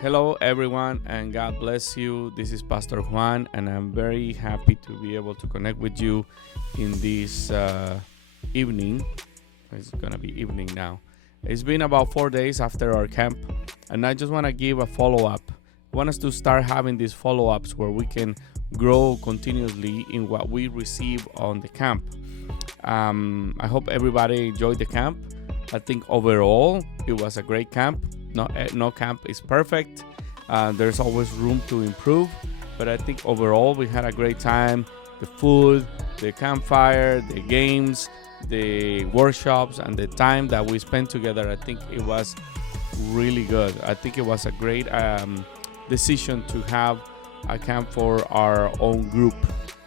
Hello, everyone, and God bless you. This is Pastor Juan, and I'm very happy to be able to connect with you in this evening. It's going to be evening now. It's been about 4 days after our camp, and I just want to give a follow up. I want us to start having these follow ups where we can grow continuously in what we receive on the camp. I hope everybody enjoyed the camp. I think overall it was a great camp. No camp is perfect. There's always room to improve, but I think overall we had a great time. The food, the campfire, the games, the workshops, and the time that we spent together, I think it was really good. I think it was a great decision to have a camp for our own group.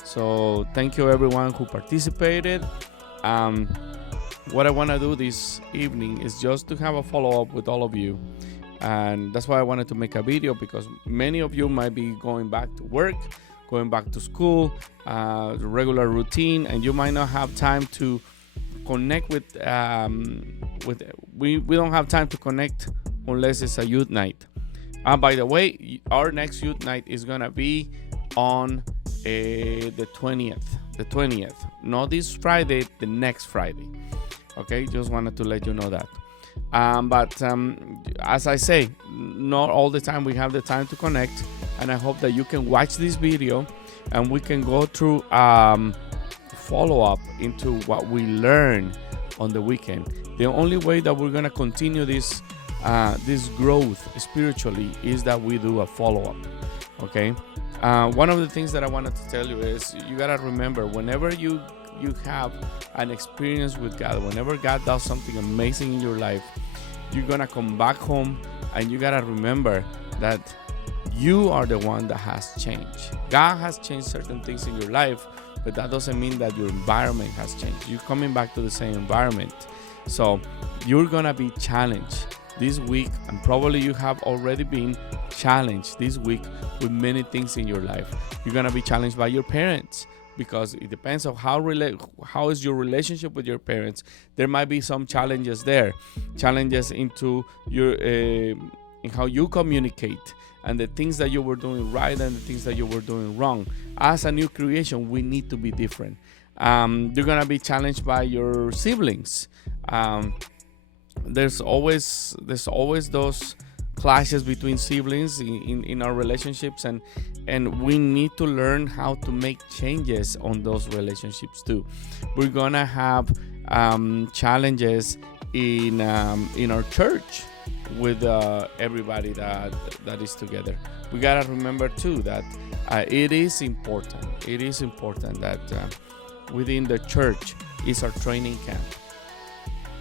So thank you everyone who participated. What I want to do this evening is just to have a follow-up with all of you, and that's why I wanted to make a video, because many of you might be going back to work, going back to school, the regular routine, and you might not have time to connect with we don't have time to connect unless it's a youth night. By the way, our next youth night is gonna be on the 20th, not this Friday, the next Friday. Okay, just wanted to let you know that. But as I say, not all the time we have the time to connect, and I hope that you can watch this video and we can go through follow-up into what we learned on the weekend. The only way that we're gonna continue this growth spiritually is that we do a follow-up. Okay, one of the things that I wanted to tell you is you gotta remember, whenever you have an experience with God, whenever God does something amazing in your life, you're gonna come back home and you gotta remember that you are the one that has changed. God has changed certain things in your life, but that doesn't mean that your environment has changed. You're coming back to the same environment. So you're gonna be challenged this week, and probably you have already been challenged this week with many things in your life. You're gonna be challenged by your parents, because it depends on how is your relationship with your parents. There might be some challenges there, challenges into your in how you communicate, and the things that you were doing right and the things that you were doing wrong. As a new creation, we need to be different. You're gonna be challenged by your siblings. There's always those clashes between siblings in our relationships, and we need to learn how to make changes on those relationships too. We're gonna have challenges in our church with everybody that is together. We gotta remember too that it is important that within the church is our training camp.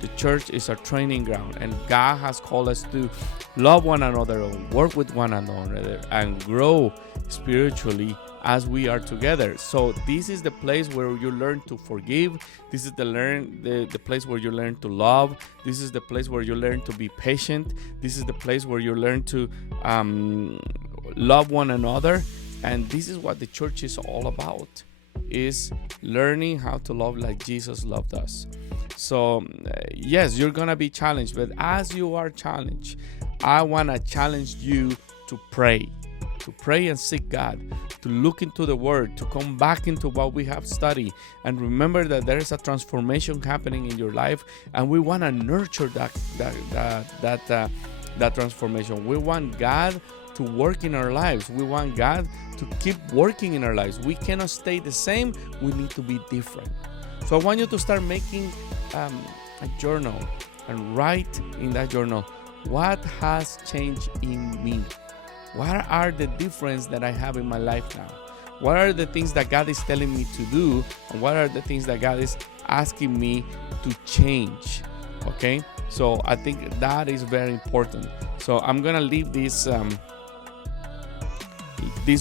The church is our training ground, and God has called us to love one another, work with one another, and grow spiritually as we are together. So this is the place where you learn to forgive. This is the place where you learn to love. This is the place where you learn to be patient. This is the place where you learn to love one another. And this is what the church is all about, is learning how to love like Jesus loved us. So yes, you're gonna be challenged, but as you are challenged, I want to challenge you to pray and seek God, to look into the Word, to come back into what we have studied, and remember that there is a transformation happening in your life, and we want to nurture that transformation. We want God to work in our lives. We want God to keep working in our lives. We cannot stay the same. We need to be different. So I want you to start making a journal and write in that journal, what has changed in me? What are the differences that I have in my life now? What are the things that God is telling me to do? And what are the things that God is asking me to change? Okay, so I think that is very important. So I'm gonna leave this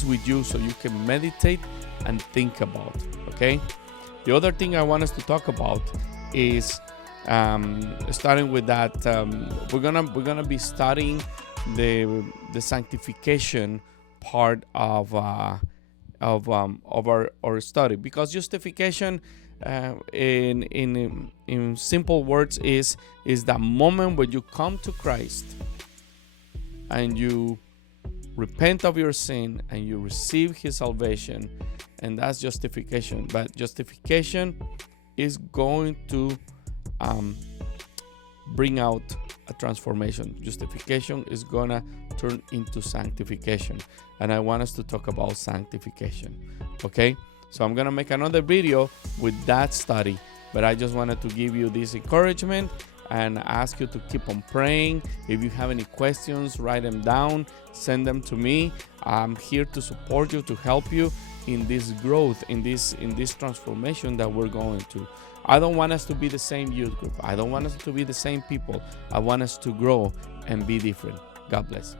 with you so you can meditate and think about. Okay, the other thing I want us to talk about is starting with that. We're gonna be studying the sanctification part of our study, because justification in simple words is that moment when you come to Christ and you repent of your sin and you receive his salvation, and that's justification. But justification is going to bring out a transformation. Justification is gonna turn into sanctification, and I want us to talk about sanctification. Okay, so I'm gonna make another video with that study, but I just wanted to give you this encouragement and ask you to keep on praying. If you have any questions, write them down, send them to me. I'm here to support you, to help you in this growth, in this transformation that we're going to. I don't want us to be the same youth group. I don't want us to be the same people. I want us to grow and be different. God bless.